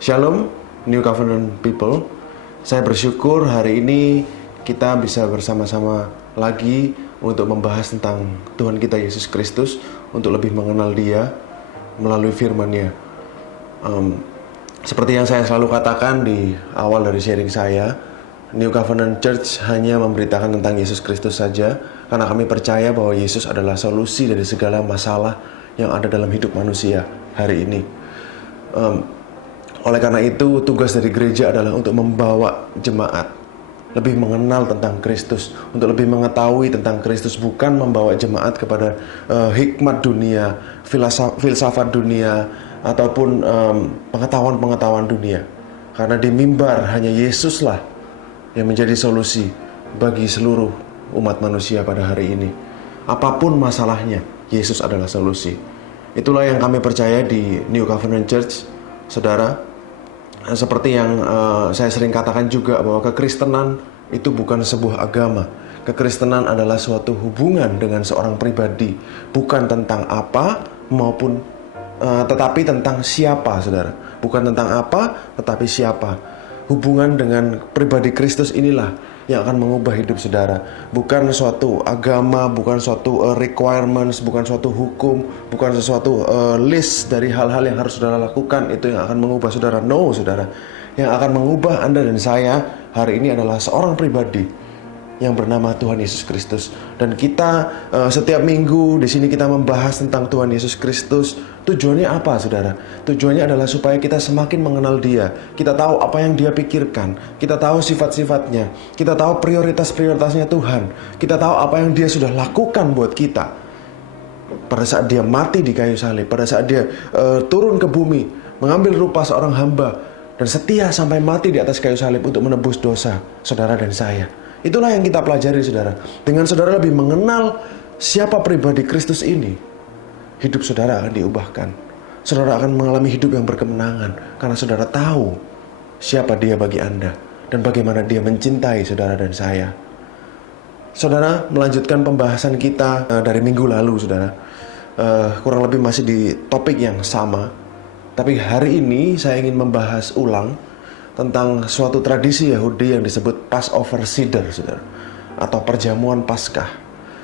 Shalom, New Covenant People. Saya bersyukur hari ini kita bisa bersama-sama lagi untuk membahas tentang Tuhan kita Yesus Kristus, untuk lebih mengenal Dia melalui firman-Nya. Seperti yang saya selalu katakan di awal dari sharing saya, New Covenant Church hanya memberitakan tentang Yesus Kristus saja, karena kami percaya bahwa Yesus adalah solusi dari segala masalah yang ada dalam hidup manusia hari ini. Oleh karena itu, tugas dari gereja adalah untuk membawa jemaat lebih mengenal tentang Kristus, untuk lebih mengetahui tentang Kristus, bukan membawa jemaat kepada hikmat dunia, filsafat dunia, ataupun pengetahuan-pengetahuan dunia. Karena di mimbar hanya Yesuslah yang menjadi solusi bagi seluruh umat manusia pada hari ini. Apapun masalahnya, Yesus adalah solusi. Itulah yang kami percaya di New Covenant Church, saudara. Seperti yang saya sering katakan juga, bahwa kekristenan itu bukan sebuah agama. Kekristenan adalah suatu hubungan dengan seorang pribadi, bukan tentang apa maupun tetapi tentang siapa, saudara. Bukan tentang apa, tetapi siapa. Hubungan dengan pribadi Kristus inilah yang akan mengubah hidup saudara. Bukan suatu agama, bukan suatu requirements, bukan suatu hukum, bukan sesuatu list dari hal-hal yang harus saudara lakukan itu yang akan mengubah saudara. No, saudara. Yang akan mengubah Anda dan saya hari ini adalah seorang pribadi yang bernama Tuhan Yesus Kristus. Dan kita setiap minggu di sini kita membahas tentang Tuhan Yesus Kristus. Tujuannya apa, saudara? Tujuannya adalah supaya kita semakin mengenal Dia. Kita tahu apa yang Dia pikirkan. Kita tahu sifat-sifatnya. Kita tahu prioritas-prioritasnya Tuhan. Kita tahu apa yang Dia sudah lakukan buat kita. Pada saat Dia mati di kayu salib, pada saat Dia turun ke bumi, mengambil rupa seorang hamba, dan setia sampai mati di atas kayu salib untuk menebus dosa saudara dan saya. Itulah yang kita pelajari, saudara. Dengan saudara lebih mengenal siapa pribadi Kristus ini, hidup saudara akan diubahkan. Saudara akan mengalami hidup yang berkemenangan, karena saudara tahu siapa Dia bagi Anda dan bagaimana Dia mencintai saudara dan saya. Saudara, melanjutkan pembahasan kita dari minggu lalu, saudara. Kurang lebih masih di topik yang sama, tapi hari ini saya ingin membahas ulang tentang suatu tradisi Yahudi yang disebut Passover Seder, saudara, atau perjamuan Paskah.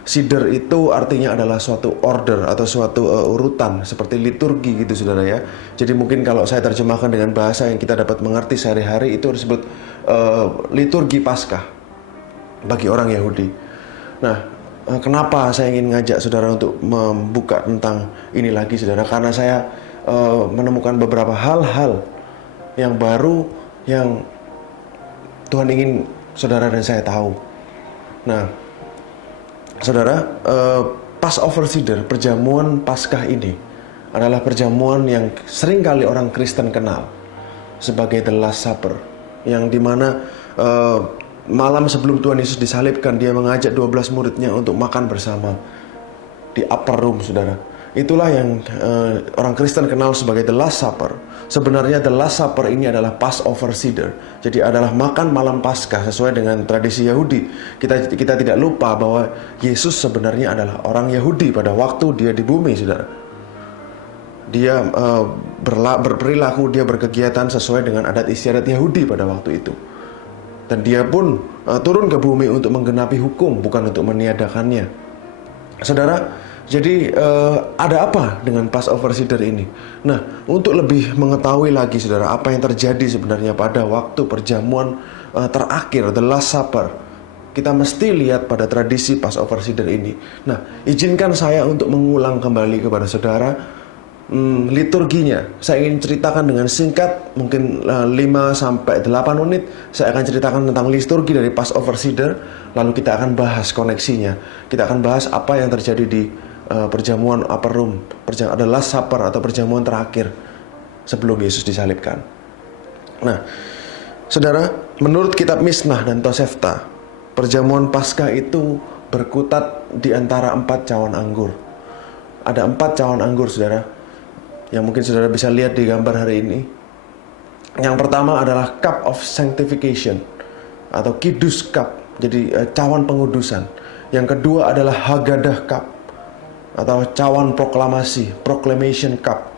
Seder itu artinya adalah suatu order atau suatu urutan seperti liturgi gitu, saudara ya. Jadi mungkin kalau saya terjemahkan dengan bahasa yang kita dapat mengerti sehari-hari, itu disebut liturgi Paskah bagi orang Yahudi. Nah, kenapa saya ingin ngajak saudara untuk membuka tentang ini lagi, saudara? Karena saya menemukan beberapa hal-hal yang baru yang Tuhan ingin saudara dan saya tahu. Nah, saudara, Passover Seder, perjamuan Paskah ini adalah perjamuan yang sering kali orang Kristen kenal sebagai The Last Supper, yang dimana malam sebelum Tuhan Yesus disalibkan, Dia mengajak 12 muridnya untuk makan bersama di upper room, saudara. Itulah yang orang Kristen kenal sebagai The Last Supper. Sebenarnya The Last Supper ini adalah Passover Seder. Jadi adalah makan malam Paskah sesuai dengan tradisi Yahudi. Kita tidak lupa bahwa Yesus sebenarnya adalah orang Yahudi pada waktu Dia di bumi, saudara. Dia berperilaku, Dia berkegiatan sesuai dengan adat istiadat Yahudi pada waktu itu. Dan Dia pun turun ke bumi untuk menggenapi hukum, bukan untuk meniadakannya. Saudara, jadi ada apa dengan Passover Seder ini? Nah, untuk lebih mengetahui lagi, saudara, apa yang terjadi sebenarnya pada waktu perjamuan terakhir, The Last Supper, kita mesti lihat pada tradisi Passover Seder ini. Nah, izinkan saya untuk mengulang kembali kepada saudara liturginya. Saya ingin ceritakan dengan singkat, mungkin 5-8 menit. Saya akan ceritakan tentang liturgi dari Passover Seder, lalu kita akan bahas koneksinya. Kita akan bahas apa yang terjadi di perjamuan upper room, ada Last Supper atau perjamuan terakhir sebelum Yesus disalibkan. Nah, saudara, menurut kitab Misnah dan Tosefta, perjamuan Paskah itu berkutat di antara 4 cawan anggur. Ada 4 cawan anggur, saudara, yang mungkin saudara bisa lihat di gambar hari ini. Yang pertama adalah Cup of Sanctification atau Kiddush Cup, jadi cawan pengudusan. Yang kedua adalah Hagadah Cup atau cawan proklamasi, Proclamation Cup.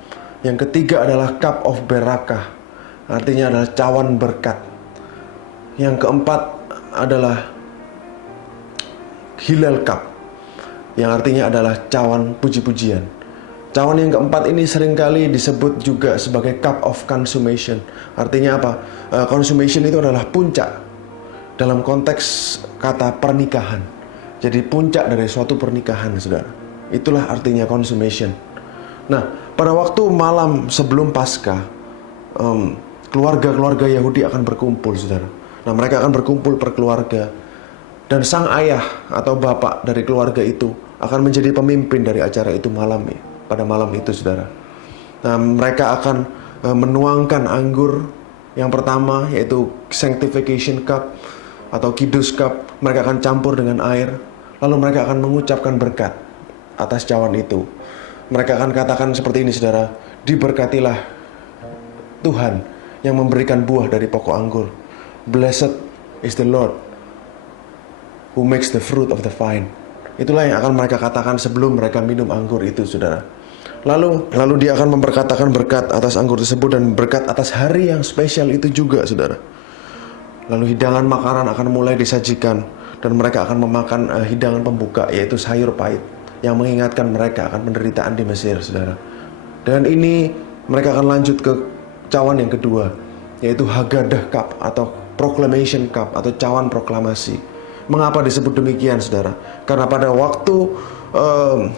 Yang ketiga adalah Cup of Berakah. artinya adalah cawan berkat. Yang keempat adalah Hillel Cup, yang artinya adalah cawan puji-pujian. Cawan yang keempat ini seringkali disebut juga sebagai cup of consummation. Artinya apa? Consummation itu adalah puncak dalam konteks kata pernikahan. Jadi puncak dari suatu pernikahan, saudara. Itulah artinya consummation. Nah, pada waktu malam sebelum Paskah, keluarga-keluarga Yahudi akan berkumpul, saudara. Nah, mereka akan berkumpul per keluarga. Dan sang ayah atau bapak dari keluarga itu akan menjadi pemimpin dari acara itu pada malam itu, saudara. Nah, mereka akan menuangkan anggur yang pertama, yaitu sanctification cup atau kidus cup. Mereka akan campur dengan air, lalu mereka akan mengucapkan berkat atas cawan itu. Mereka akan katakan seperti ini, saudara: diberkatilah Tuhan yang memberikan buah dari pokok anggur. Blessed is the Lord who makes the fruit of the vine. Itulah yang akan mereka katakan sebelum mereka minum anggur itu, saudara. Lalu dia akan memperkatakan berkat atas anggur tersebut dan berkat atas hari yang spesial itu juga, saudara. Lalu hidangan makanan akan mulai disajikan dan mereka akan memakan hidangan pembuka, yaitu sayur pahit yang mengingatkan mereka akan penderitaan di Mesir, saudara. Dan ini mereka akan lanjut ke cawan yang kedua, yaitu Haggadah Cup atau Proclamation Cup atau cawan proklamasi. Mengapa disebut demikian, saudara? Karena pada waktu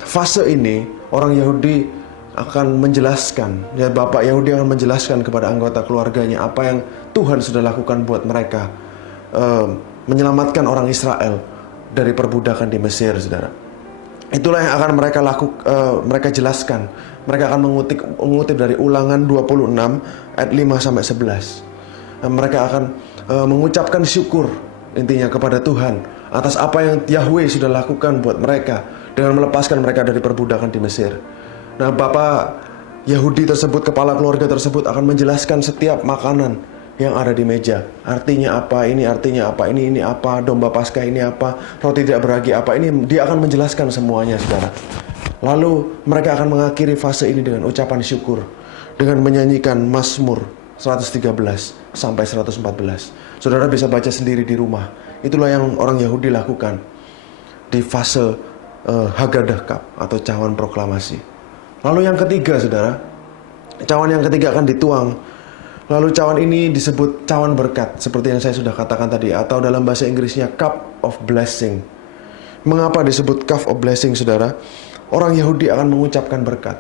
fase ini orang Yahudi akan menjelaskan, ya, bapak Yahudi akan menjelaskan kepada anggota keluarganya apa yang Tuhan sudah lakukan buat mereka, menyelamatkan orang Israel dari perbudakan di Mesir, saudara. Itulah yang akan mereka jelaskan. Mereka akan mengutip dari Ulangan 26 ayat 5 sampai 11. Mereka akan mengucapkan syukur intinya kepada Tuhan atas apa yang Yahweh sudah lakukan buat mereka dengan melepaskan mereka dari perbudakan di Mesir. Nah, bapak Yahudi tersebut, kepala keluarga tersebut akan menjelaskan setiap makanan yang ada di meja. Artinya apa, ini artinya apa, ini apa, domba Paskah ini apa, roti tidak beragi apa. Ini dia akan menjelaskan semuanya, saudara. Lalu mereka akan mengakhiri fase ini dengan ucapan syukur, dengan menyanyikan Mazmur 113 sampai 114. Saudara bisa baca sendiri di rumah. Itulah yang orang Yahudi lakukan di fase Haggadah Cup atau cawan proklamasi. Lalu yang ketiga, saudara, cawan yang ketiga akan dituang. Lalu cawan ini disebut cawan berkat, seperti yang saya sudah katakan tadi, atau dalam bahasa Inggrisnya cup of blessing. Mengapa disebut cup of blessing, saudara? Orang Yahudi akan mengucapkan berkat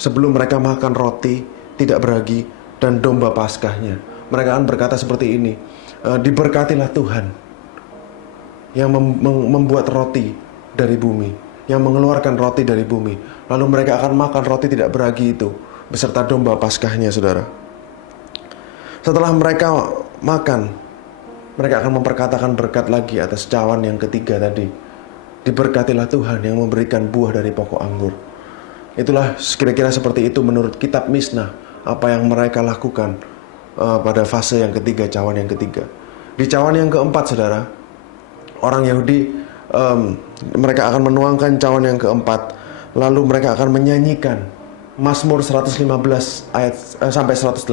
sebelum mereka makan roti tidak beragi dan domba Paskahnya. Mereka akan berkata seperti ini: diberkatilah Tuhan yang membuat roti dari bumi, yang mengeluarkan roti dari bumi. Lalu mereka akan makan roti tidak beragi itu beserta domba Paskahnya, saudara. Setelah mereka makan, mereka akan memperkatakan berkat lagi atas cawan yang ketiga tadi. Diberkatilah Tuhan yang memberikan buah dari pokok anggur. Itulah kira-kira seperti itu menurut kitab Misnah, apa yang mereka lakukan pada fase yang ketiga, cawan yang ketiga. Di cawan yang keempat, saudara, orang Yahudi mereka akan menuangkan cawan yang keempat. Lalu mereka akan menyanyikan Mazmur 115 ayat sampai 118.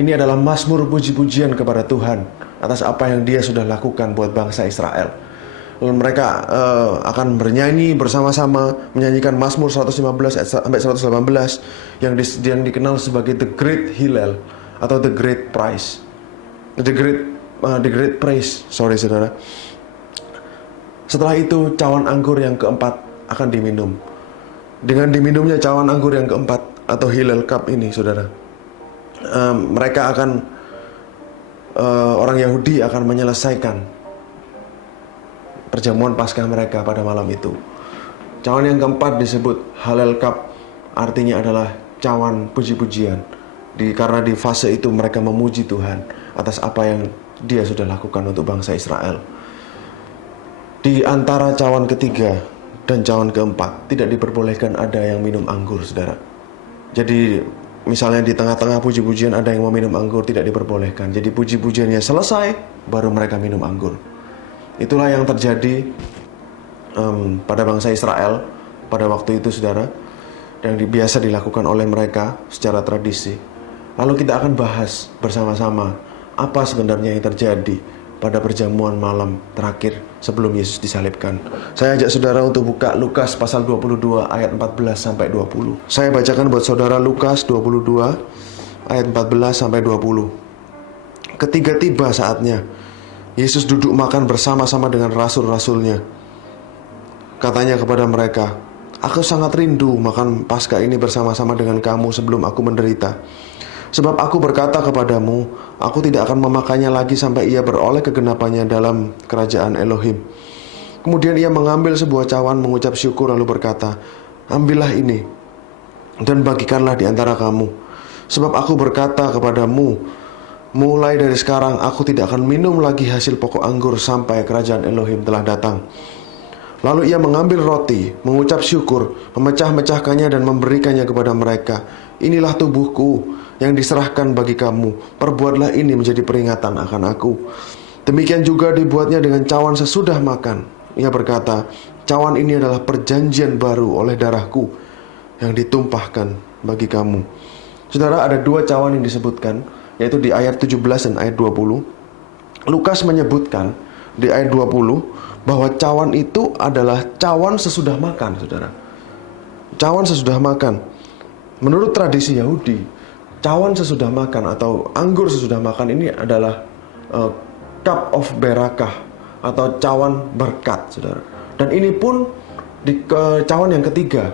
Ini adalah Mazmur puji-pujian kepada Tuhan atas apa yang Dia sudah lakukan buat bangsa Israel. Lalu mereka akan bernyanyi bersama-sama menyanyikan Mazmur 115 sampai 118 yang dikenal sebagai The Great Hillel atau The Great Praise. The Great Praise, saudara. Setelah itu cawan anggur yang keempat akan diminum. Dengan diminumnya cawan anggur yang keempat atau Hillel Cup ini, saudara, mereka akan orang Yahudi akan menyelesaikan perjamuan Paskah mereka pada malam itu. Cawan yang keempat disebut Hallel Cup, artinya adalah cawan puji-pujian. Karena di fase itu mereka memuji Tuhan atas apa yang Dia sudah lakukan untuk bangsa Israel. Di antara cawan ketiga dan cawan keempat tidak diperbolehkan ada yang minum anggur, saudara. Jadi misalnya di tengah-tengah puji-pujian ada yang mau minum anggur, tidak diperbolehkan. Jadi puji-pujiannya selesai, baru mereka minum anggur. Itulah yang terjadi pada bangsa Israel pada waktu itu, saudara, yang biasa dilakukan oleh mereka secara tradisi. Lalu kita akan bahas bersama-sama apa sebenarnya yang terjadi pada perjamuan malam terakhir sebelum Yesus disalibkan. Saya ajak saudara untuk buka Lukas pasal 22 ayat 14 sampai 20. Saya bacakan buat saudara Lukas 22 ayat 14 sampai 20. Ketika tiba saatnya, Yesus duduk makan bersama-sama dengan rasul-rasulnya. Katanya kepada mereka, "Aku sangat rindu makan Paskah ini bersama-sama dengan kamu sebelum aku menderita. Sebab aku berkata kepadamu, aku tidak akan memakannya lagi sampai ia beroleh kegenapannya dalam kerajaan Elohim." Kemudian ia mengambil sebuah cawan, mengucap syukur lalu berkata, "Ambillah ini dan bagikanlah di antara kamu. Sebab aku berkata kepadamu, mulai dari sekarang aku tidak akan minum lagi hasil pokok anggur sampai kerajaan Elohim telah datang." Lalu ia mengambil roti, mengucap syukur, memecah-mecahkannya dan memberikannya kepada mereka. "Inilah tubuhku yang diserahkan bagi kamu. Perbuatlah ini menjadi peringatan akan aku." Demikian juga dibuatnya dengan cawan sesudah makan. Ia berkata, "Cawan ini adalah perjanjian baru oleh darahku yang ditumpahkan bagi kamu." Saudara, ada dua cawan yang disebutkan, yaitu di ayat 17 dan ayat 20. Lukas menyebutkan di ayat 20 bahwa cawan itu adalah cawan sesudah makan, saudara. Cawan sesudah makan. Menurut tradisi Yahudi, cawan sesudah makan atau anggur sesudah makan ini adalah cup of berakah atau cawan berkat, saudara. Dan ini pun cawan yang ketiga.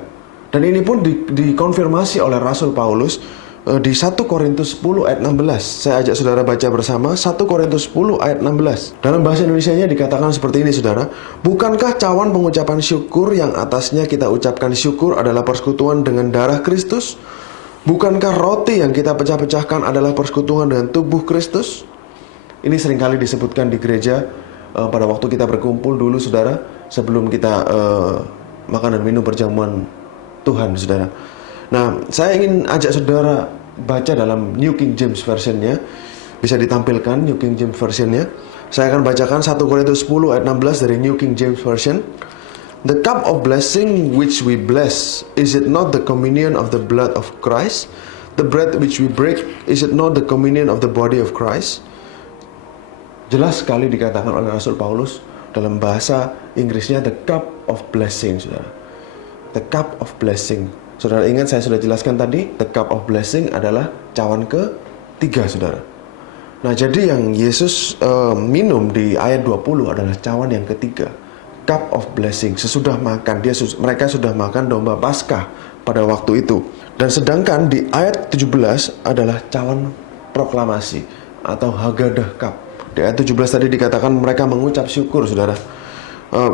Dan ini pun dikonfirmasi oleh Rasul Paulus di 1 Korintus 10 ayat 16. Saya ajak saudara baca bersama 1 Korintus 10 ayat 16. Dalam bahasa Indonesianya dikatakan seperti ini, saudara. "Bukankah cawan pengucapan syukur yang atasnya kita ucapkan syukur adalah persekutuan dengan darah Kristus? Bukankah roti yang kita pecah-pecahkan adalah persekutuan dengan tubuh Kristus?" Ini seringkali disebutkan di gereja pada waktu kita berkumpul dulu, saudara, sebelum kita makan dan minum perjamuan Tuhan, saudara. Nah, saya ingin ajak saudara baca dalam New King James Version-nya. Bisa ditampilkan New King James Version-nya. Saya akan bacakan 1 Korintus 10 ayat 16 dari New King James Version. "The cup of blessing which we bless, is it not the communion of the blood of Christ? The bread which we break, is it not the communion of the body of Christ?" Jelas sekali dikatakan oleh Rasul Paulus dalam bahasa Inggrisnya the cup of blessing, saudara. The cup of blessing. Saudara ingat saya sudah jelaskan tadi, the cup of blessing adalah cawan ketiga, saudara. Nah, jadi yang Yesus minum di ayat 20 adalah cawan yang ketiga, cup of blessing. Sesudah makan, mereka sudah makan domba Paskah pada waktu itu. Dan sedangkan di ayat 17 adalah cawan proklamasi atau Haggadah cup. Di ayat 17 tadi dikatakan mereka mengucap syukur, saudara.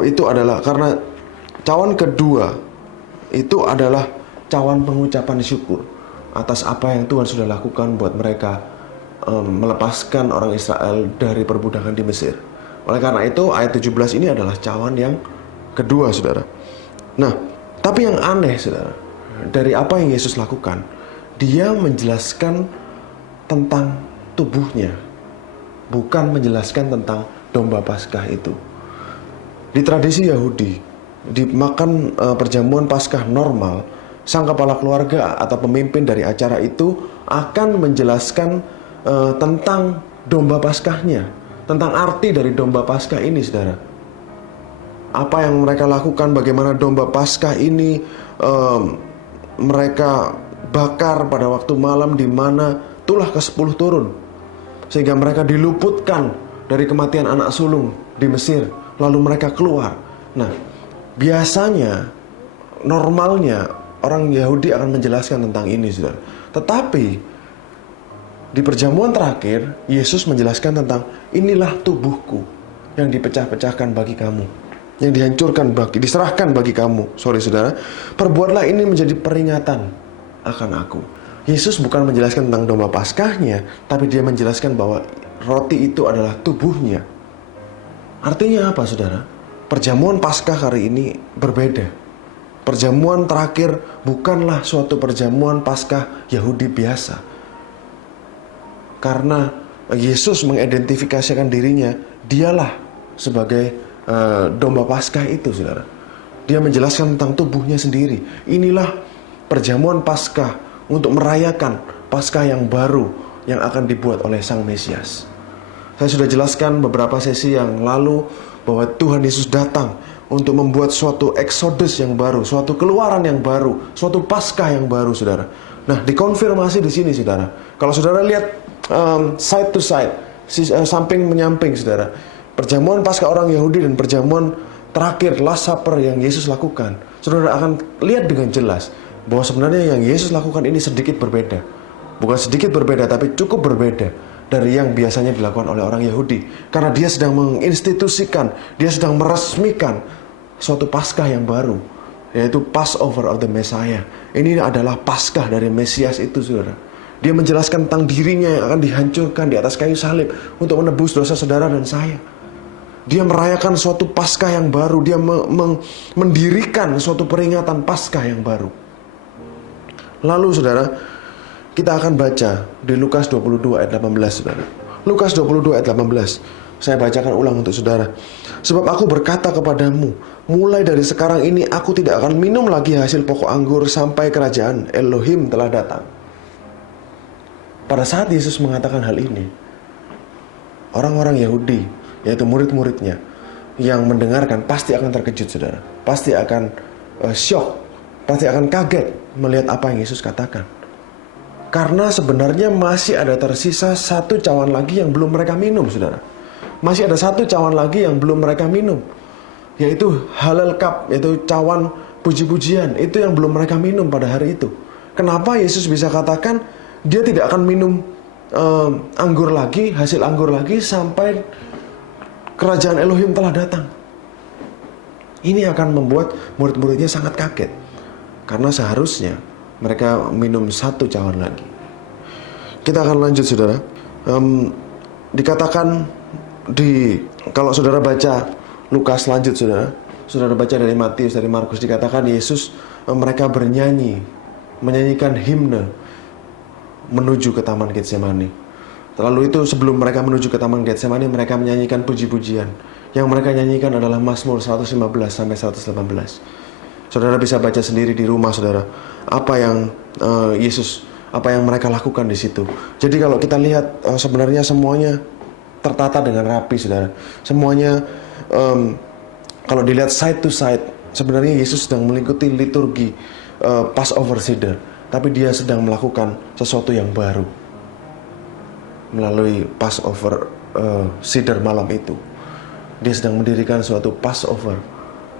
Itu adalah karena cawan kedua itu adalah cawan pengucapan syukur atas apa yang Tuhan sudah lakukan buat mereka, melepaskan orang Israel dari perbudakan di Mesir. Oleh karena itu ayat 17 ini adalah cawan yang kedua, saudara. Nah, tapi yang aneh, saudara, dari apa yang Yesus lakukan, dia menjelaskan tentang tubuhnya, bukan menjelaskan tentang domba Paskah itu. Di tradisi Yahudi, dimakan perjamuan Paskah normal, sang kepala keluarga atau pemimpin dari acara itu akan menjelaskan tentang domba Paskahnya, tentang arti dari domba Paskah ini, saudara. Apa yang mereka lakukan, bagaimana domba Paskah ini mereka bakar pada waktu malam di mana tulah ke-10 turun, sehingga mereka diluputkan dari kematian anak sulung di Mesir, lalu mereka keluar. Nah, biasanya, normalnya orang Yahudi akan menjelaskan tentang ini, saudara. Tetapi di perjamuan terakhir, Yesus menjelaskan tentang inilah tubuhku yang dipecah-pecahkan bagi kamu, yang dihancurkan diserahkan bagi kamu. Saudara. Perbuatlah ini menjadi peringatan akan aku. Yesus bukan menjelaskan tentang domba Paskahnya, tapi dia menjelaskan bahwa roti itu adalah tubuhnya. Artinya apa, saudara? Perjamuan Paskah hari ini berbeda. Perjamuan terakhir bukanlah suatu perjamuan Paskah Yahudi biasa. Karena Yesus mengidentifikasikan dirinya, dialah sebagai domba Paskah itu, saudara. Dia menjelaskan tentang tubuhnya sendiri. Inilah perjamuan Paskah untuk merayakan Paskah yang baru yang akan dibuat oleh Sang Mesias. Saya sudah jelaskan beberapa sesi yang lalu bahwa Tuhan Yesus datang untuk membuat suatu eksodus yang baru, suatu keluaran yang baru, suatu Paskah yang baru, saudara. Nah, dikonfirmasi di sini, saudara. Kalau saudara lihat side to side, samping menyamping, saudara, perjamuan Paskah orang Yahudi dan perjamuan terakhir Last Supper yang Yesus lakukan, saudara akan lihat dengan jelas bahwa sebenarnya yang Yesus lakukan ini sedikit berbeda. Bukan sedikit berbeda, tapi cukup berbeda dari yang biasanya dilakukan oleh orang Yahudi. Karena dia sedang menginstitusikan, dia sedang meresmikan suatu Paskah yang baru, yaitu Passover of the Messiah. Ini adalah Paskah dari Mesias itu, saudara. Dia menjelaskan tentang dirinya yang akan dihancurkan di atas kayu salib untuk menebus dosa saudara dan saya. Dia merayakan suatu Paskah yang baru. Dia mendirikan suatu peringatan Paskah yang baru. Lalu, saudara, kita akan baca di Lukas 22 ayat 18, saudara. Lukas 22 ayat 18. Saya bacakan ulang untuk saudara. Sebab aku berkata kepadamu, mulai dari sekarang ini aku tidak akan minum lagi hasil pokok anggur sampai kerajaan Elohim telah datang. Pada saat Yesus mengatakan hal ini, orang-orang Yahudi, yaitu murid-muridnya, yang mendengarkan pasti akan terkejut, saudara. Pasti akan syok, pasti akan kaget melihat apa yang Yesus katakan. Karena sebenarnya masih ada tersisa satu cawan lagi yang belum mereka minum, saudara. Masih ada satu cawan lagi yang belum mereka minum, yaitu halal cup, yaitu cawan puji-pujian. Itu yang belum mereka minum pada hari itu. Kenapa Yesus bisa katakan dia tidak akan minum anggur lagi, hasil anggur lagi sampai kerajaan Elohim telah datang? Ini akan membuat murid-muridnya sangat kaget. Karena seharusnya mereka minum satu cawan lagi. Kita akan lanjut, saudara. Dikatakan kalau saudara baca Lukas lanjut, saudara baca dari Matius, dari Markus, dikatakan Yesus, mereka menyanyikan himne menuju ke Taman Getsemani. Lalu itu sebelum mereka menuju ke Taman Getsemani, mereka menyanyikan puji-pujian. Yang mereka nyanyikan adalah Mazmur 115 sampai 118. Saudara bisa baca sendiri di rumah, saudara, apa yang apa yang mereka lakukan di situ. Jadi kalau kita lihat sebenarnya semuanya tertata dengan rapi, saudara. Semuanya kalau dilihat side to side, sebenarnya Yesus sedang mengikuti liturgi Passover Seder, tapi dia sedang melakukan sesuatu yang baru melalui Passover Seder malam itu. Dia sedang mendirikan suatu Passover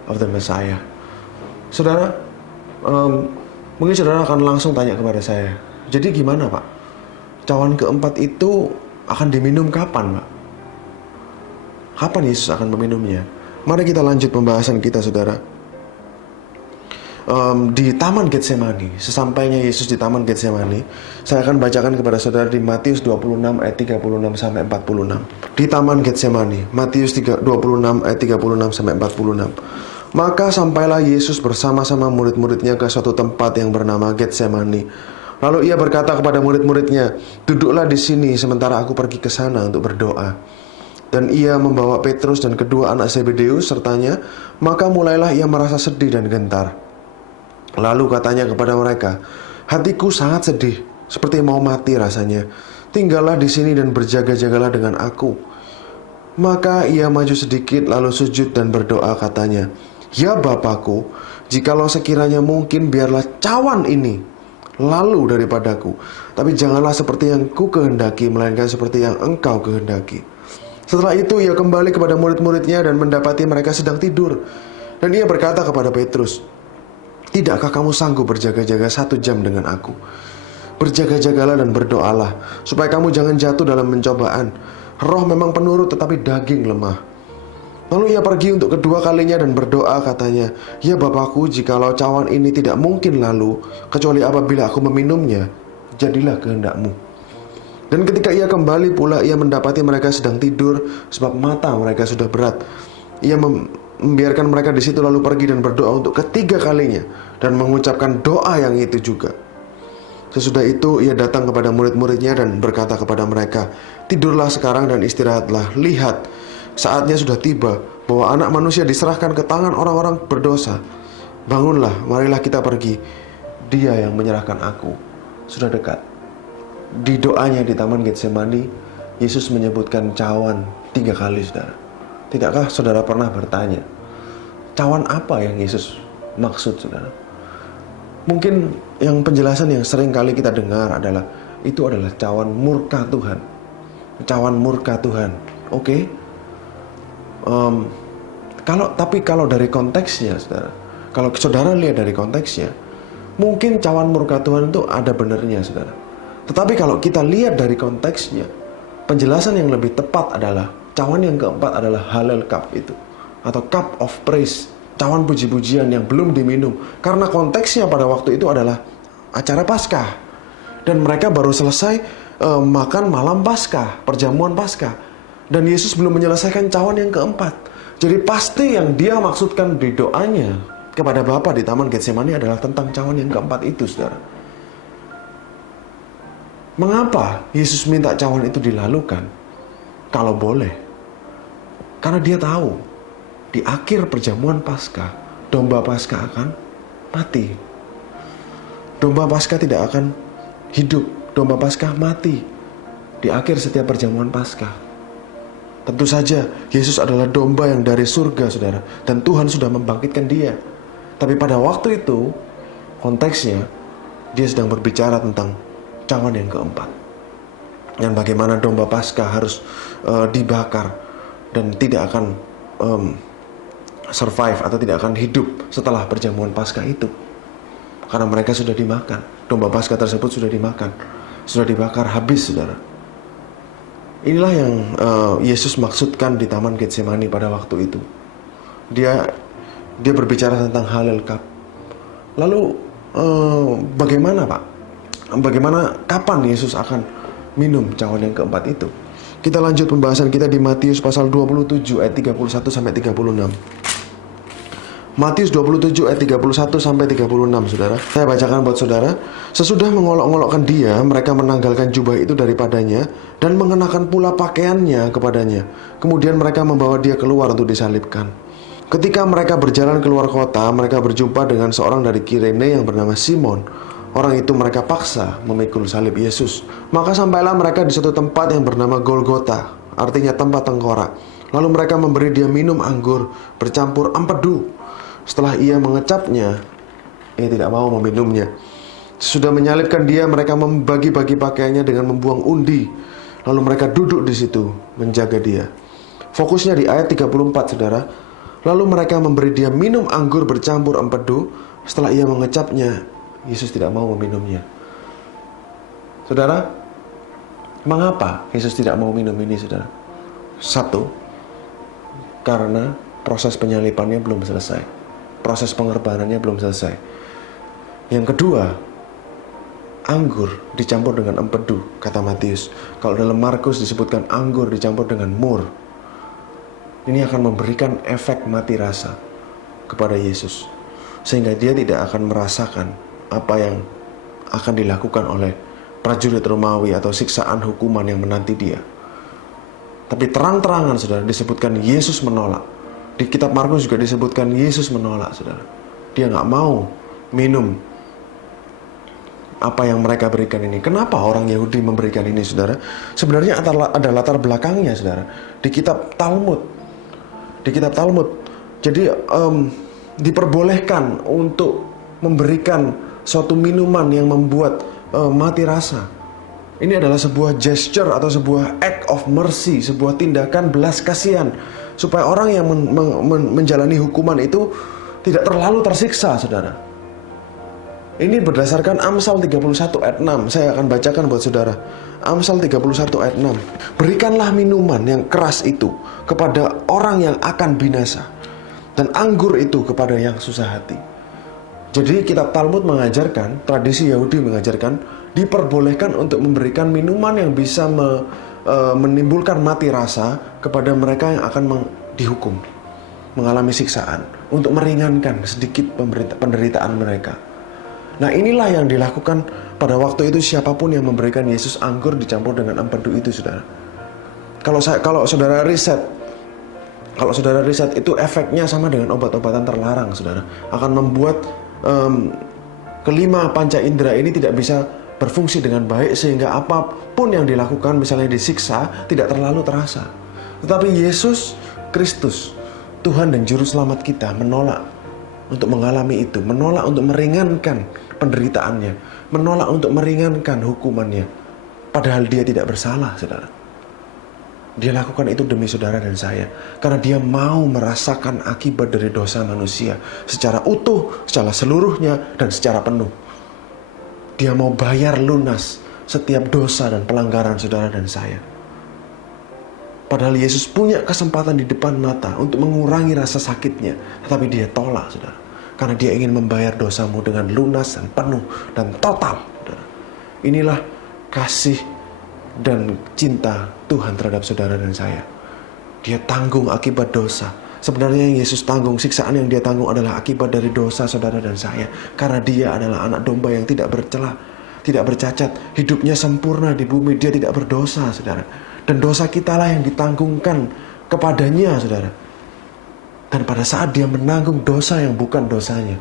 of the Messiah. Saudara, mungkin saudara akan langsung tanya kepada saya, jadi gimana, Pak? Cawan keempat itu akan diminum kapan, Pak? Kapan Yesus akan meminumnya? Mari kita lanjut pembahasan kita, saudara. Di Taman Getsemani, sesampainya Yesus di Taman Getsemani, saya akan bacakan kepada saudara di Matius 26 ayat 36 sampai 46. Di Taman Getsemani, Matius 26 ayat 36 sampai 46. Maka sampailah Yesus bersama-sama murid-muridnya ke suatu tempat yang bernama Getsemani. Lalu ia berkata kepada murid-muridnya, duduklah di sini sementara aku pergi ke sana untuk berdoa. Dan ia membawa Petrus dan kedua anak Zebedeus sertanya, maka mulailah ia merasa sedih dan gentar. Lalu katanya kepada mereka, hatiku sangat sedih, seperti mau mati rasanya. Tinggallah di sini dan berjaga-jagalah dengan aku. Maka ia maju sedikit lalu sujud dan berdoa katanya, ya Bapakku, jikalau sekiranya mungkin biarlah cawan ini lalu daripadaku. Tapi janganlah seperti yang ku kehendaki, melainkan seperti yang engkau kehendaki. Setelah itu ia kembali kepada murid-muridnya dan mendapati mereka sedang tidur. Dan ia berkata kepada Petrus, tidakkah kamu sanggup berjaga-jaga 1 jam dengan aku? Berjaga-jagalah dan berdoalah, supaya kamu jangan jatuh dalam pencobaan. Roh memang penurut tetapi daging lemah. Lalu ia pergi untuk kedua kalinya dan berdoa katanya, ya Bapakku, jikalau cawan ini tidak mungkin lalu, kecuali apabila aku meminumnya, jadilah kehendakmu. Dan ketika ia kembali pula, ia mendapati mereka sedang tidur, sebab mata mereka sudah berat. Ia membiarkan mereka di situ lalu pergi dan berdoa untuk ketiga kalinya, dan mengucapkan doa yang itu juga. Sesudah itu ia datang kepada murid-muridnya dan berkata kepada mereka, tidurlah sekarang dan istirahatlah. Lihat, saatnya sudah tiba bahwa anak manusia diserahkan ke tangan orang-orang berdosa. Bangunlah, marilah kita pergi. Dia yang menyerahkan aku sudah dekat. Di doanya di Taman Getsemani, Yesus menyebutkan cawan 3 kali, saudara. Tidakkah saudara pernah bertanya, cawan apa yang Yesus maksud, saudara? Mungkin yang penjelasan yang sering kali kita dengar adalah, itu adalah cawan murka Tuhan. Cawan murka Tuhan. Oke? Tapi kalau dari konteksnya, saudara, kalau saudara lihat dari konteksnya, mungkin cawan murka Tuhan itu ada benernya, saudara. Tetapi kalau kita lihat dari konteksnya, penjelasan yang lebih tepat adalah cawan yang keempat adalah Halel Cup itu, atau Cup of Praise, cawan puji-pujian yang belum diminum. Karena konteksnya pada waktu itu adalah acara Paskah, dan mereka baru selesai makan malam Paskah, perjamuan Paskah, dan Yesus belum menyelesaikan cawan yang keempat. Jadi pasti yang dia maksudkan di doanya kepada Bapa di Taman Getsemani adalah tentang cawan yang keempat itu, saudara. Mengapa Yesus minta cawan itu dilalukan? Kalau boleh, karena dia tahu di akhir perjamuan Paskah, domba Paskah akan mati. Domba Paskah tidak akan hidup. Domba Paskah mati di akhir setiap perjamuan Paskah. Tentu saja Yesus adalah domba yang dari surga, saudara, dan Tuhan sudah membangkitkan dia. Tapi pada waktu itu, konteksnya dia sedang berbicara tentang cawan yang keempat, dan bagaimana domba Paskah harus dibakar dan tidak akan survive atau tidak akan hidup setelah perjamuan Paskah itu, karena mereka sudah dimakan. Domba Paskah tersebut sudah dimakan, sudah dibakar habis, saudara. Inilah yang Yesus maksudkan di Taman Getsemani pada waktu itu. Dia berbicara tentang Halel Cup. Lalu bagaimana, Pak? Bagaimana, kapan Yesus akan minum cawan yang keempat itu? Kita lanjut pembahasan kita di Matius pasal 27 ayat 31 sampai 36. Matius 27 ayat 31 sampai 36, saudara. Saya bacakan buat saudara. Sesudah mengolok-olokkan dia, mereka menanggalkan jubah itu daripadanya dan mengenakan pula pakaiannya kepadanya. Kemudian mereka membawa dia keluar untuk disalibkan. Ketika mereka berjalan keluar kota, mereka berjumpa dengan seorang dari Kirene yang bernama Simon. Orang itu mereka paksa memikul salib Yesus. Maka sampailah mereka di suatu tempat yang bernama Golgota, artinya tempat tengkorak. Lalu mereka memberi dia minum anggur bercampur empedu. Setelah ia mengecapnya, ia tidak mau meminumnya. Sudah menyalibkan dia, mereka membagi-bagi pakaiannya dengan membuang undi. Lalu mereka duduk di situ menjaga dia. Fokusnya di ayat 34, saudara. Lalu mereka memberi dia minum anggur bercampur empedu. Setelah ia mengecapnya, Yesus tidak mau meminumnya. Saudara, mengapa Yesus tidak mau minum ini, saudara? Satu, karena proses penyalipannya belum selesai. Proses pengorbanannya belum selesai. Yang kedua, anggur dicampur dengan empedu, kata Matius. Kalau dalam Markus disebutkan anggur dicampur dengan mur. Ini akan memberikan efek mati rasa kepada Yesus, sehingga dia tidak akan merasakan apa yang akan dilakukan oleh prajurit Romawi atau siksaan hukuman yang menanti dia. Tapi terang-terangan, saudara, disebutkan Yesus menolak. Di kitab Markus juga disebutkan Yesus menolak, saudara. Dia nggak mau minum apa yang mereka berikan ini. Kenapa orang Yahudi memberikan ini, saudara? Sebenarnya ada latar belakangnya, saudara. Di kitab Talmud. Jadi diperbolehkan untuk memberikan suatu minuman yang membuat mati rasa. Ini adalah sebuah gesture atau sebuah act of mercy, sebuah tindakan belas kasihan, supaya orang yang menjalani hukuman itu tidak terlalu tersiksa, saudara. Ini berdasarkan Amsal 31 ayat 6. Saya akan bacakan buat saudara. Amsal 31 ayat 6. Berikanlah minuman yang keras itu kepada orang yang akan binasa, dan anggur itu kepada yang susah hati. Jadi kitab Talmud mengajarkan, tradisi Yahudi mengajarkan, diperbolehkan untuk memberikan minuman yang bisa menimbulkan mati rasa kepada mereka yang akan dihukum, mengalami siksaan, untuk meringankan sedikit penderitaan mereka. Nah, inilah yang dilakukan pada waktu itu siapapun yang memberikan Yesus anggur dicampur dengan empedu itu, saudara. Kalau saudara riset itu efeknya sama dengan obat-obatan terlarang, saudara. Akan membuat kelima panca indera ini tidak bisa berfungsi dengan baik sehingga apapun yang dilakukan, misalnya disiksa, tidak terlalu terasa. Tetapi Yesus Kristus, Tuhan dan Juru Selamat kita, menolak untuk mengalami itu, menolak untuk meringankan penderitaannya, menolak untuk meringankan hukumannya. Padahal dia tidak bersalah, saudara. Dia lakukan itu demi saudara dan saya, karena dia mau merasakan akibat dari dosa manusia secara utuh, secara seluruhnya, dan secara penuh. Dia mau bayar lunas setiap dosa dan pelanggaran saudara dan saya. Padahal Yesus punya kesempatan di depan mata untuk mengurangi rasa sakitnya, tetapi dia tolak, saudara. Karena dia ingin membayar dosamu dengan lunas dan penuh dan total, saudara. Inilah kasih dan cinta Tuhan terhadap saudara dan saya. Dia tanggung akibat dosa. Sebenarnya yang Yesus tanggung, siksaan yang dia tanggung adalah akibat dari dosa saudara dan saya. Karena dia adalah anak domba yang tidak bercela, tidak bercacat, hidupnya sempurna di bumi, dia tidak berdosa, saudara. Dan dosa kitalah yang ditanggungkan kepadanya, saudara. Dan pada saat dia menanggung dosa yang bukan dosanya,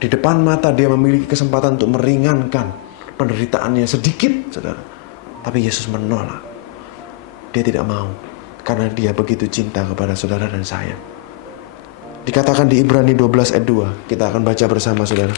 di depan mata dia memiliki kesempatan untuk meringankan penderitaannya sedikit, saudara. Tapi Yesus menolak. Dia tidak mau, karena dia begitu cinta kepada saudara dan saya. Dikatakan di Ibrani 12 ayat 2. Kita akan baca bersama, saudara.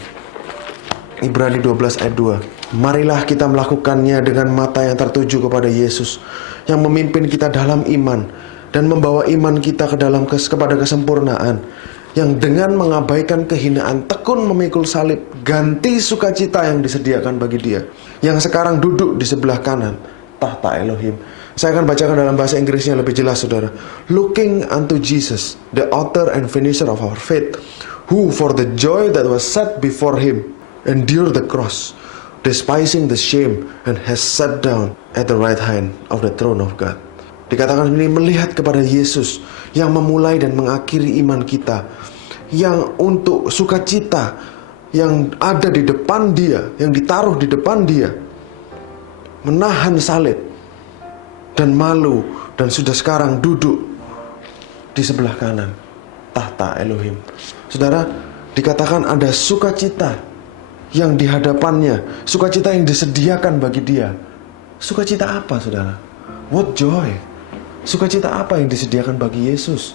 Ibrani 12 ayat 2. Marilah kita melakukannya dengan mata yang tertuju kepada Yesus, yang memimpin kita dalam iman dan membawa iman kita kepada kesempurnaan, yang dengan mengabaikan kehinaan tekun memikul salib, ganti sukacita yang disediakan bagi dia, yang sekarang duduk di sebelah kanan tahta Elohim. Saya akan bacakan dalam bahasa Inggrisnya lebih jelas, saudara. Looking unto Jesus, the author and finisher of our faith, who for the joy that was set before him endured the cross, despising the shame, and has sat down at the right hand of the throne of God. Dikatakan ini, melihat kepada Yesus yang memulai dan mengakhiri iman kita, yang untuk sukacita yang ada di depan dia, yang ditaruh di depan dia, menahan salib dan malu, dan sudah sekarang duduk di sebelah kanan tahta Elohim. Saudara, dikatakan ada sukacita yang di hadapannya, sukacita yang disediakan bagi dia. Sukacita apa, saudara? What joy? Sukacita apa yang disediakan bagi Yesus?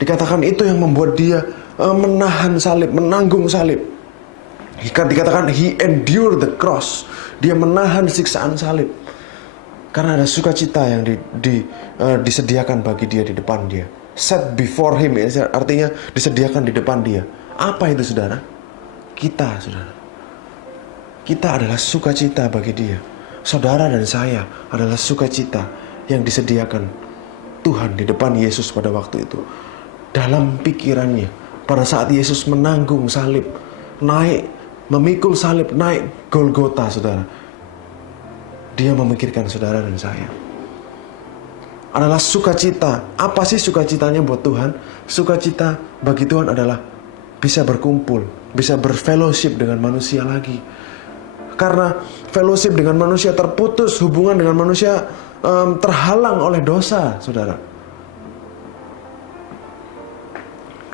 Dikatakan itu yang membuat dia menahan salib, menanggung salib. Dikatakan he endured the cross. Dia menahan siksaan salib. Karena ada sukacita yang disediakan bagi dia di depan dia. Set before him, artinya disediakan di depan dia. Apa itu, saudara? Kita, saudara. Kita adalah sukacita bagi dia. Saudara dan saya adalah sukacita yang disediakan Tuhan di depan Yesus pada waktu itu. Dalam pikirannya, pada saat Yesus menanggung salib, naik, memikul salib, naik Golgota, saudara, dia memikirkan saudara dan saya. Adalah sukacita. Apa sih sukacitanya buat Tuhan? Sukacita bagi Tuhan adalah bisa berkumpul, bisa berfellowship dengan manusia lagi. Karena fellowship dengan manusia terputus, hubungan dengan manusia terhalang oleh dosa, saudara.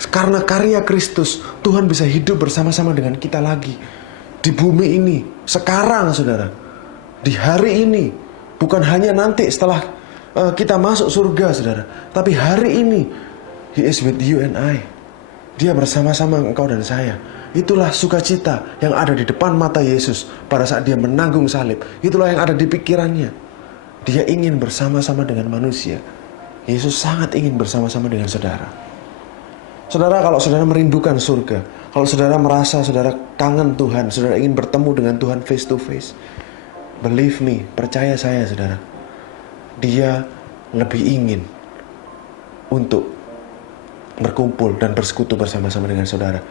Karena karya Kristus, Tuhan bisa hidup bersama-sama dengan kita lagi di bumi ini, sekarang, saudara. Di hari ini, bukan hanya nanti setelah kita masuk surga, saudara, tapi hari ini He is with you and I. Dia bersama-sama engkau dan saya. Itulah sukacita yang ada di depan mata Yesus pada saat dia menanggung salib. Itulah yang ada di pikirannya. Dia ingin bersama-sama dengan manusia. Yesus sangat ingin bersama-sama dengan saudara. Saudara, kalau saudara merindukan surga, kalau saudara merasa saudara kangen Tuhan, saudara ingin bertemu dengan Tuhan face to face, believe me, percaya saya, saudara, dia lebih ingin untuk berkumpul dan bersekutu bersama-sama dengan saudara.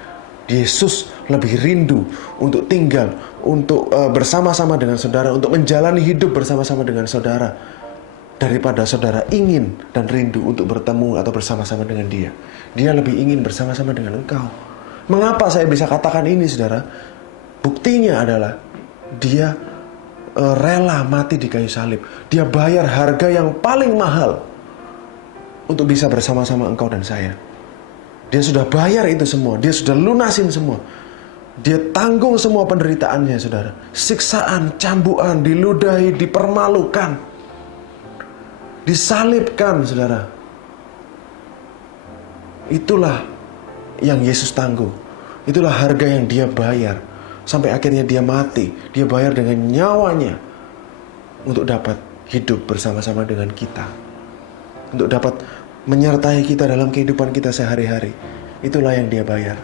Yesus lebih rindu untuk tinggal, untuk bersama-sama dengan saudara, untuk menjalani hidup bersama-sama dengan saudara, daripada saudara ingin dan rindu untuk bertemu atau bersama-sama dengan dia. Dia lebih ingin bersama-sama dengan engkau. Mengapa saya bisa katakan ini, saudara? Buktinya adalah dia rela mati di kayu salib. Dia bayar harga yang paling mahal untuk bisa bersama-sama engkau dan saya. Dia sudah bayar itu semua. Dia sudah lunasin semua. Dia tanggung semua penderitaannya, saudara. Siksaan, cambukan, diludahi, dipermalukan, disalibkan, saudara. Itulah yang Yesus tanggung. Itulah harga yang dia bayar. Sampai akhirnya dia mati. Dia bayar dengan nyawanya untuk dapat hidup bersama-sama dengan kita. Untuk dapat menyertai kita dalam kehidupan kita sehari-hari. Itulah yang dia bayar.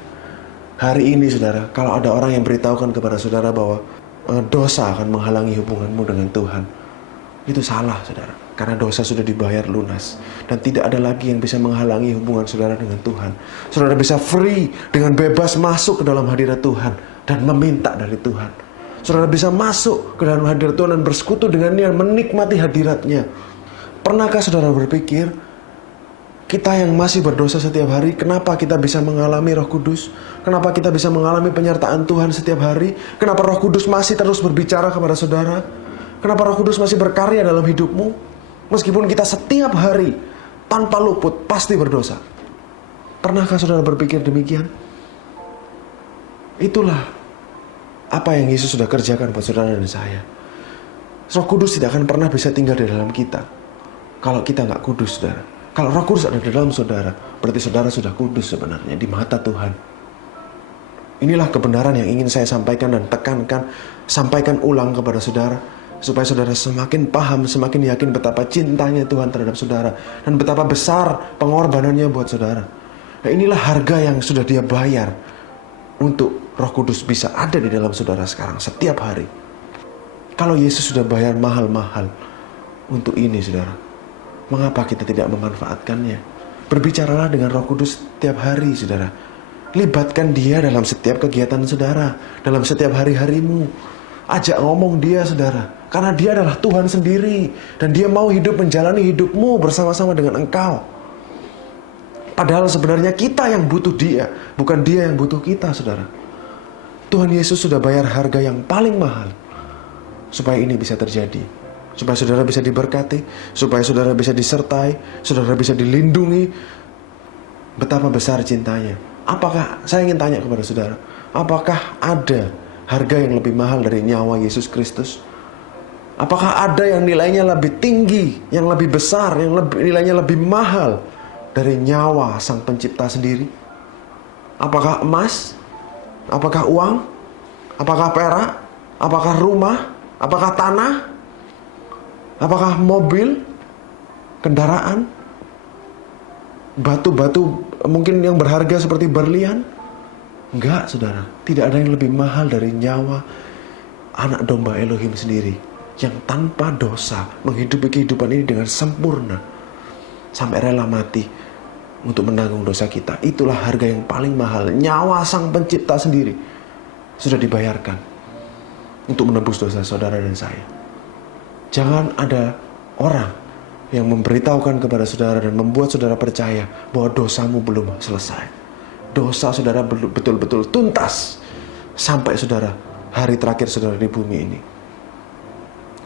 Hari ini, saudara, kalau ada orang yang beritahukan kepada saudara bahwa dosa akan menghalangi hubunganmu dengan Tuhan, itu salah, saudara. Karena dosa sudah dibayar lunas. Dan tidak ada lagi yang bisa menghalangi hubungan saudara dengan Tuhan. Saudara bisa free dengan bebas masuk ke dalam hadirat Tuhan dan meminta dari Tuhan. Saudara bisa masuk ke dalam hadirat Tuhan dan bersekutu dengannya, menikmati hadiratnya. Pernahkah saudara berpikir, kita yang masih berdosa setiap hari, kenapa kita bisa mengalami Roh Kudus? Kenapa kita bisa mengalami penyertaan Tuhan setiap hari? Kenapa Roh Kudus masih terus berbicara kepada saudara? Kenapa Roh Kudus masih berkarya dalam hidupmu? Meskipun kita setiap hari tanpa luput pasti berdosa. Pernahkah saudara berpikir demikian? Itulah apa yang Yesus sudah kerjakan buat saudara dan saya. Roh Kudus tidak akan pernah bisa tinggal di dalam kita kalau kita nggak kudus, saudara. Kalau Roh Kudus ada di dalam saudara, berarti saudara sudah kudus sebenarnya di mata Tuhan. Inilah kebenaran yang ingin saya sampaikan dan tekankan, sampaikan ulang kepada saudara, supaya saudara semakin paham, semakin yakin betapa cintanya Tuhan terhadap saudara, dan betapa besar pengorbanannya buat saudara. Nah, inilah harga yang sudah dia bayar untuk Roh Kudus bisa ada di dalam saudara sekarang, setiap hari. Kalau Yesus sudah bayar mahal-mahal untuk ini, saudara, mengapa kita tidak memanfaatkannya? Berbicaralah dengan Roh Kudus setiap hari, saudara. Libatkan dia dalam setiap kegiatan saudara, dalam setiap hari-harimu. Ajak ngomong dia, saudara. Karena dia adalah Tuhan sendiri. Dan dia mau hidup menjalani hidupmu bersama-sama dengan engkau. Padahal sebenarnya kita yang butuh dia, bukan dia yang butuh kita, saudara. Tuhan Yesus sudah bayar harga yang paling mahal supaya ini bisa terjadi. Supaya saudara bisa diberkati, supaya saudara bisa disertai, saudara bisa dilindungi. Betapa besar cintanya. Apakah, saya ingin tanya kepada saudara, apakah ada harga yang lebih mahal dari nyawa Yesus Kristus? Apakah ada yang nilainya lebih tinggi, yang lebih besar, yang nilainya lebih mahal dari nyawa Sang Pencipta sendiri? Apakah emas? Apakah uang? Apakah perak? Apakah rumah? Apakah tanah? Apakah mobil? Kendaraan? Batu-batu mungkin yang berharga seperti berlian? Enggak, saudara. Tidak ada yang lebih mahal dari nyawa anak domba Elohim sendiri, yang tanpa dosa menghidupi kehidupan ini dengan sempurna sampai rela mati untuk menanggung dosa kita. Itulah harga yang paling mahal. Nyawa Sang Pencipta sendiri sudah dibayarkan untuk menebus dosa saudara dan saya. Jangan ada orang yang memberitahukan kepada saudara dan membuat saudara percaya bahwa dosamu belum selesai. Dosa saudara betul-betul tuntas sampai saudara hari terakhir saudara di bumi ini.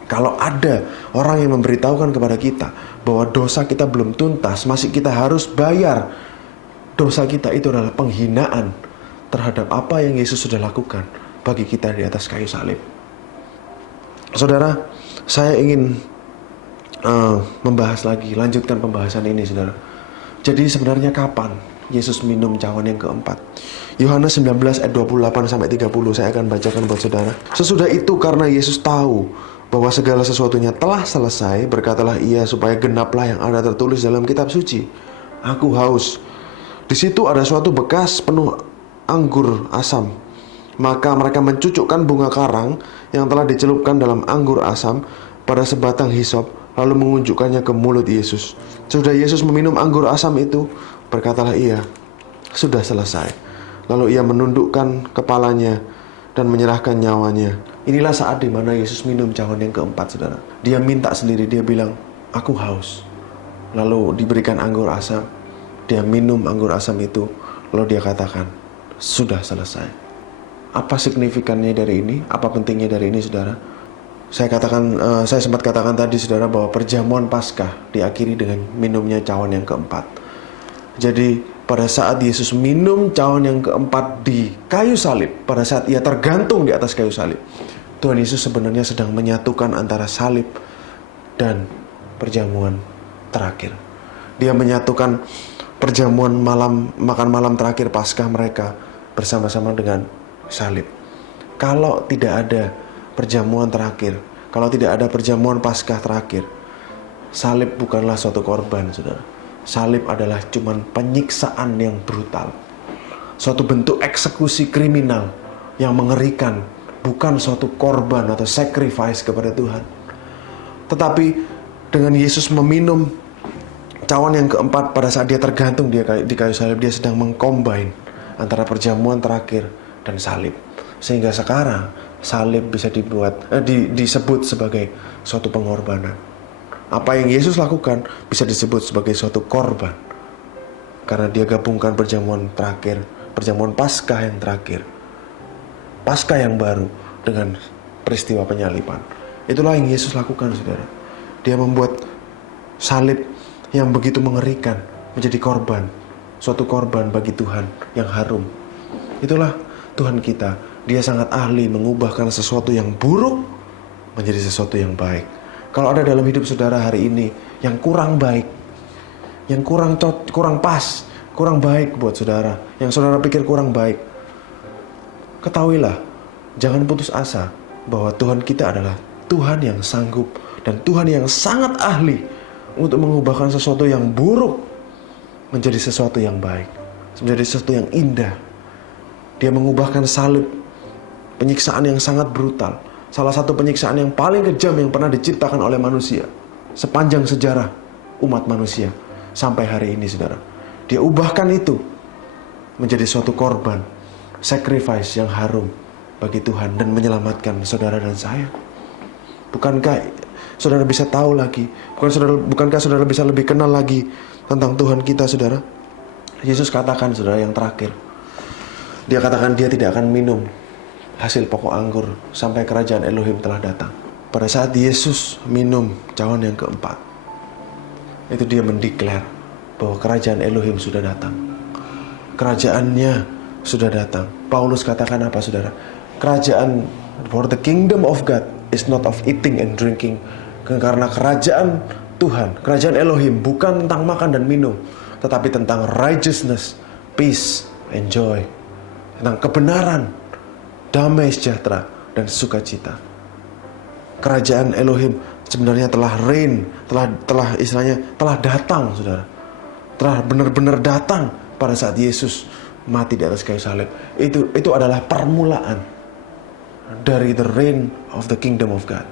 Kalau ada orang yang memberitahukan kepada kita bahwa dosa kita belum tuntas, masih kita harus bayar dosa kita, itu adalah penghinaan terhadap apa yang Yesus sudah lakukan bagi kita di atas kayu salib. Saudara, saya ingin membahas lagi, lanjutkan pembahasan ini, saudara. Jadi sebenarnya kapan Yesus minum cawan yang keempat? Yohanes 19 ayat 28 sampai 30 saya akan bacakan buat saudara. Sesudah itu, karena Yesus tahu bahwa segala sesuatunya telah selesai, berkatalah ia supaya genaplah yang ada tertulis dalam kitab suci. Aku haus. Di situ ada suatu bekas penuh anggur asam. Maka mereka mencucukkan bunga karang yang telah dicelupkan dalam anggur asam pada sebatang hisop, lalu mengunjukkannya ke mulut Yesus. Sudah Yesus meminum anggur asam itu, berkatalah ia, sudah selesai. Lalu ia menundukkan kepalanya dan menyerahkan nyawanya. Inilah saat di mana Yesus minum cawan yang keempat, saudara. Dia minta sendiri, dia bilang, aku haus. Lalu diberikan anggur asam, dia minum anggur asam itu, lalu dia katakan, sudah selesai. Apa signifikannya dari ini? Apa pentingnya dari ini, saudara? Saya sempat katakan tadi, saudara, bahwa perjamuan Paskah diakhiri dengan minumnya cawan yang keempat. Jadi pada saat Yesus minum cawan yang keempat di kayu salib, pada saat ia tergantung di atas kayu salib, Tuhan Yesus sebenarnya sedang menyatukan antara salib dan perjamuan terakhir. Dia menyatukan perjamuan makan malam terakhir Paskah mereka bersama-sama dengan salib. Kalau tidak ada perjamuan terakhir, kalau tidak ada perjamuan Paskah terakhir, salib bukanlah suatu korban, saudara. Salib adalah cuman penyiksaan yang brutal, suatu bentuk eksekusi kriminal yang mengerikan, bukan suatu korban atau sacrifice kepada Tuhan. Tetapi dengan Yesus meminum cawan yang keempat pada saat dia tergantung di kayu salib, dia sedang mengcombine antara perjamuan terakhir dan salib. Sehingga sekarang salib bisa disebut sebagai suatu pengorbanan. Apa yang Yesus lakukan bisa disebut sebagai suatu korban, karena dia gabungkan perjamuan terakhir, perjamuan Paskah yang terakhir, Paskah yang baru dengan peristiwa penyaliban. Itulah yang Yesus lakukan, saudara. Dia membuat salib yang begitu mengerikan menjadi korban, suatu korban bagi Tuhan yang harum. Itulah Tuhan kita. Dia sangat ahli mengubahkan sesuatu yang buruk menjadi sesuatu yang baik. Kalau ada dalam hidup saudara hari ini yang kurang baik, yang kurang pas, kurang baik buat saudara, yang saudara pikir kurang baik, ketahuilah, jangan putus asa bahwa Tuhan kita adalah Tuhan yang sanggup dan Tuhan yang sangat ahli untuk mengubahkan sesuatu yang buruk menjadi sesuatu yang baik, menjadi sesuatu yang indah. Dia mengubahkan salib, penyiksaan yang sangat brutal, salah satu penyiksaan yang paling kejam yang pernah diciptakan oleh manusia sepanjang sejarah umat manusia sampai hari ini, saudara. Dia ubahkan itu menjadi suatu korban, sacrifice yang harum bagi Tuhan dan menyelamatkan saudara dan saya. Bukankah saudara bisa tahu lagi? Bukankah saudara bisa lebih kenal lagi tentang Tuhan kita, saudara? Yesus katakan, saudara, yang terakhir, dia katakan dia tidak akan minum hasil pokok anggur sampai kerajaan Elohim telah datang. Pada saat Yesus minum cawan yang keempat, itu dia mendeklar bahwa kerajaan Elohim sudah datang. Kerajaannya sudah datang. Paulus katakan apa, saudara? Kerajaan, for the kingdom of God is not of eating and drinking. Karena kerajaan Tuhan, kerajaan Elohim bukan tentang makan dan minum, tetapi tentang righteousness, peace, and joy. Tentang kebenaran, damai sejahtera, dan sukacita. Kerajaan Elohim sebenarnya telah reign, telah datang, saudara. Telah benar-benar datang pada saat Yesus mati di atas kayu salib. Itu adalah permulaan dari the reign of the kingdom of God.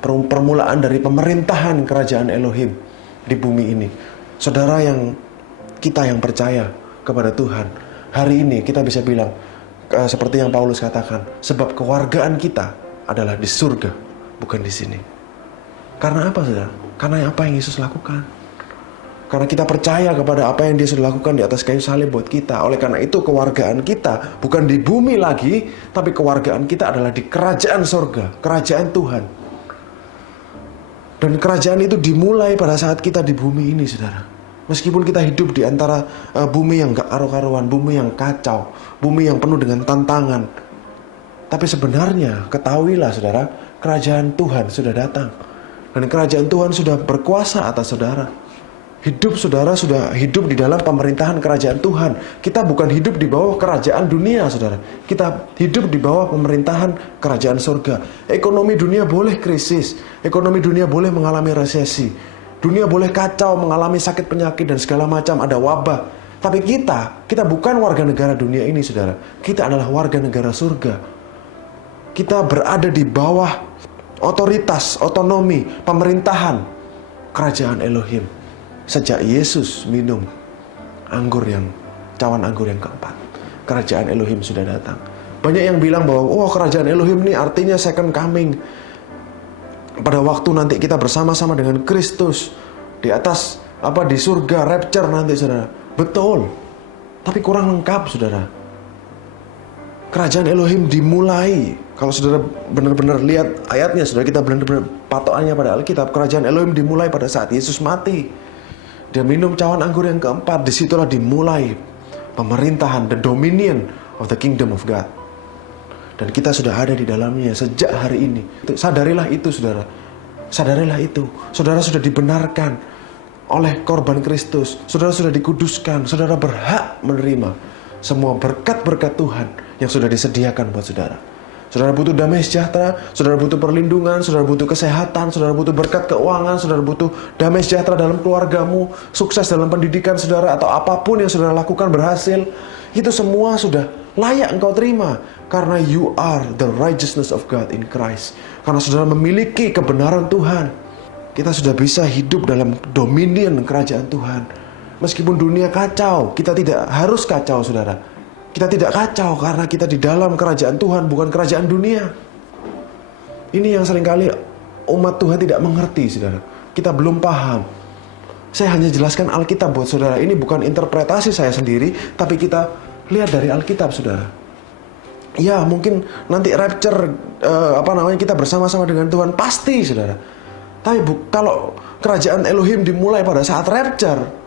Permulaan dari pemerintahan kerajaan Elohim di bumi ini. Saudara kita yang percaya kepada Tuhan, hari ini kita bisa bilang, seperti yang Paulus katakan, sebab kewargaan kita adalah di surga, bukan di sini. Karena apa, saudara? Karena apa yang Yesus lakukan. Karena kita percaya kepada apa yang dia sudah lakukan di atas kayu salib buat kita. Oleh karena itu kewargaan kita bukan di bumi lagi, tapi kewargaan kita adalah di kerajaan surga, kerajaan Tuhan. Dan kerajaan itu dimulai pada saat kita di bumi ini, saudara. Meskipun kita hidup di antara bumi yang gak karu-karuan, bumi yang kacau, bumi yang penuh dengan tantangan, tapi sebenarnya ketahuilah, saudara, kerajaan Tuhan sudah datang. Dan kerajaan Tuhan sudah berkuasa atas saudara. Hidup saudara sudah hidup di dalam pemerintahan kerajaan Tuhan. Kita bukan hidup di bawah kerajaan dunia, saudara. Kita hidup di bawah pemerintahan kerajaan surga. Ekonomi dunia boleh krisis, ekonomi dunia boleh mengalami resesi, dunia boleh kacau, mengalami sakit penyakit dan segala macam, ada wabah. Tapi kita bukan warga negara dunia ini, saudara. Kita adalah warga negara surga. Kita berada di bawah otoritas, otonomi, pemerintahan kerajaan Elohim. Sejak Yesus minum cawan anggur yang keempat, kerajaan Elohim sudah datang. Banyak yang bilang bahwa kerajaan Elohim ini artinya second coming. Pada waktu nanti kita bersama-sama dengan Kristus di atas di surga, rapture nanti, saudara. Betul. Tapi kurang lengkap, saudara. Kerajaan Elohim dimulai. Kalau saudara benar-benar lihat ayatnya, saudara, kita benar-benar patokannya pada Alkitab. Kerajaan Elohim dimulai pada saat Yesus mati. Dia minum cawan anggur yang keempat. Disitulah dimulai pemerintahan, the dominion of the kingdom of God. Dan kita sudah ada di dalamnya sejak hari ini. Sadarilah itu, saudara. Sadarilah itu. Saudara sudah dibenarkan oleh korban Kristus. Saudara sudah dikuduskan. Saudara berhak menerima semua berkat-berkat Tuhan yang sudah disediakan buat saudara. Saudara butuh damai sejahtera, saudara butuh perlindungan, saudara butuh kesehatan, saudara butuh berkat keuangan, saudara butuh damai sejahtera dalam keluargamu, sukses dalam pendidikan saudara, atau apapun yang saudara lakukan berhasil. Itu semua sudah layak engkau terima. Karena you are the righteousness of God in Christ. Karena saudara memiliki kebenaran Tuhan. Kita sudah bisa hidup dalam dominion kerajaan Tuhan. Meskipun dunia kacau, kita tidak harus kacau, saudara. Kita tidak kacau karena kita di dalam kerajaan Tuhan, bukan kerajaan dunia. Ini yang seringkali umat Tuhan tidak mengerti, saudara. Kita belum paham. Saya hanya jelaskan Alkitab buat saudara. Ini bukan interpretasi saya sendiri, tapi kita lihat dari Alkitab, saudara. Ya, mungkin nanti rapture, kita bersama-sama dengan Tuhan, pasti, saudara. Tapi kalau kerajaan Elohim dimulai pada saat rapture,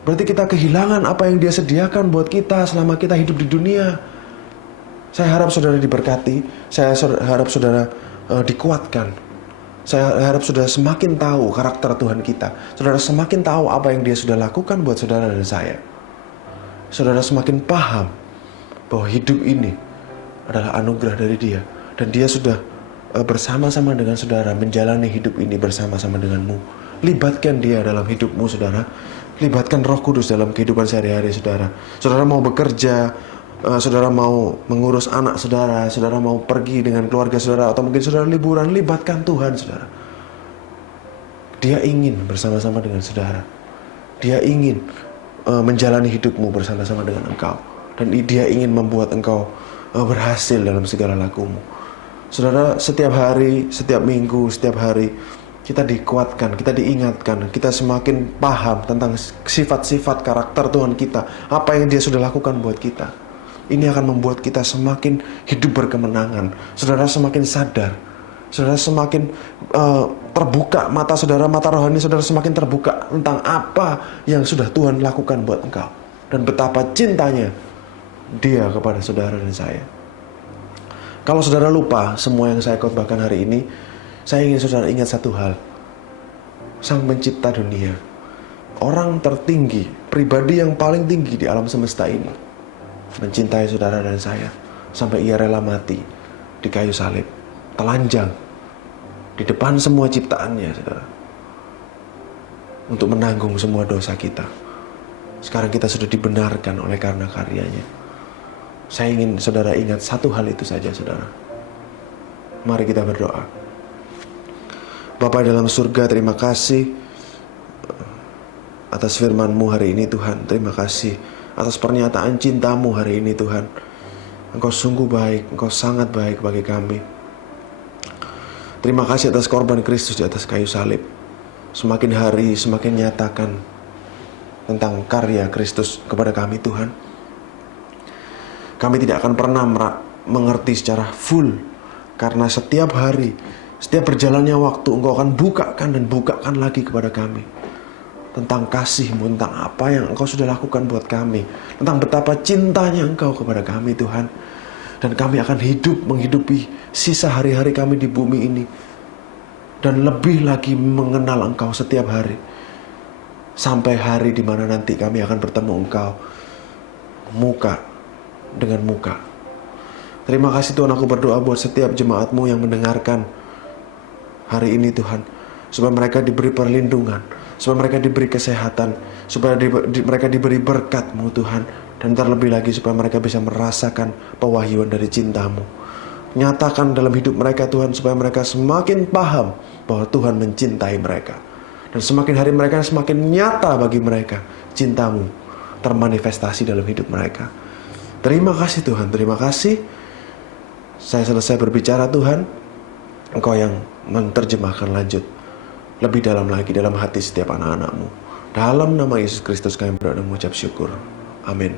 berarti kita kehilangan apa yang Dia sediakan buat kita selama kita hidup di dunia. Saya harap saudara diberkati. Saya harap saudara dikuatkan. Saya harap saudara semakin tahu karakter Tuhan kita. Saudara semakin tahu apa yang Dia sudah lakukan buat saudara dan saya. Saudara semakin paham bahwa hidup ini adalah anugerah dari Dia. Dan Dia sudah bersama-sama dengan saudara menjalani hidup ini bersama-sama denganmu. Libatkan Dia dalam hidupmu, saudara. Libatkan Roh Kudus dalam kehidupan sehari-hari saudara. Saudara mau bekerja, saudara mau mengurus anak saudara, saudara mau pergi dengan keluarga saudara, atau mungkin saudara liburan, libatkan Tuhan, saudara. Dia ingin bersama-sama dengan saudara. Dia ingin menjalani hidupmu bersama-sama dengan engkau. Dan Dia ingin membuat engkau berhasil dalam segala lakumu. Saudara, setiap hari, setiap minggu, setiap hari kita dikuatkan, kita diingatkan, kita semakin paham tentang sifat-sifat karakter Tuhan kita, apa yang Dia sudah lakukan buat kita. Ini akan membuat kita semakin hidup berkemenangan. Saudara semakin sadar, saudara semakin terbuka mata saudara, mata rohani saudara semakin terbuka tentang apa yang sudah Tuhan lakukan buat engkau, dan betapa cintanya Dia kepada saudara dan saya. Kalau saudara lupa semua yang saya khotbahkan hari ini, saya ingin saudara ingat satu hal. Sang pencipta dunia, orang tertinggi, pribadi yang paling tinggi di alam semesta ini, mencintai saudara dan saya sampai Ia rela mati di kayu salib, telanjang di depan semua ciptaannya, saudara, untuk menanggung semua dosa kita. Sekarang kita sudah dibenarkan oleh karena karyanya. Saya ingin saudara ingat satu hal itu saja, saudara. Mari kita berdoa. Bapa dalam surga, terima kasih atas firman-Mu hari ini, Tuhan. Terima kasih atas pernyataan cinta-Mu hari ini, Tuhan. Engkau sungguh baik, Engkau sangat baik bagi kami. Terima kasih atas korban Kristus di atas kayu salib. Semakin hari semakin nyatakan tentang karya Kristus kepada kami, Tuhan. Kami tidak akan pernah mengerti secara full, karena setiap hari, setiap berjalannya waktu, Engkau akan bukakan dan bukakan lagi kepada kami tentang kasih-Mu, tentang apa yang Engkau sudah lakukan buat kami, tentang betapa cintanya Engkau kepada kami, Tuhan. Dan kami akan menghidupi sisa hari-hari kami di bumi ini, dan lebih lagi mengenal Engkau setiap hari, sampai hari di mana nanti kami akan bertemu Engkau muka dengan muka. Terima kasih Tuhan, aku berdoa buat setiap jemaat-Mu yang mendengarkan hari ini, Tuhan, supaya mereka diberi perlindungan, supaya mereka diberi kesehatan, supaya mereka diberi berkat-Mu, Tuhan, dan terlebih lagi supaya mereka bisa merasakan pewahyuan dari cinta-Mu. Nyatakan dalam hidup mereka, Tuhan, supaya mereka semakin paham bahwa Tuhan mencintai mereka, dan semakin hari mereka semakin nyata bagi mereka cinta-Mu termanifestasi dalam hidup mereka. Terima kasih Tuhan, terima kasih. Saya selesai berbicara, Tuhan. Engkau yang menerjemahkan lanjut lebih dalam lagi dalam hati setiap anak-anak-Mu. Dalam nama Yesus Kristus kami berdoa dan mengucap syukur. Amin.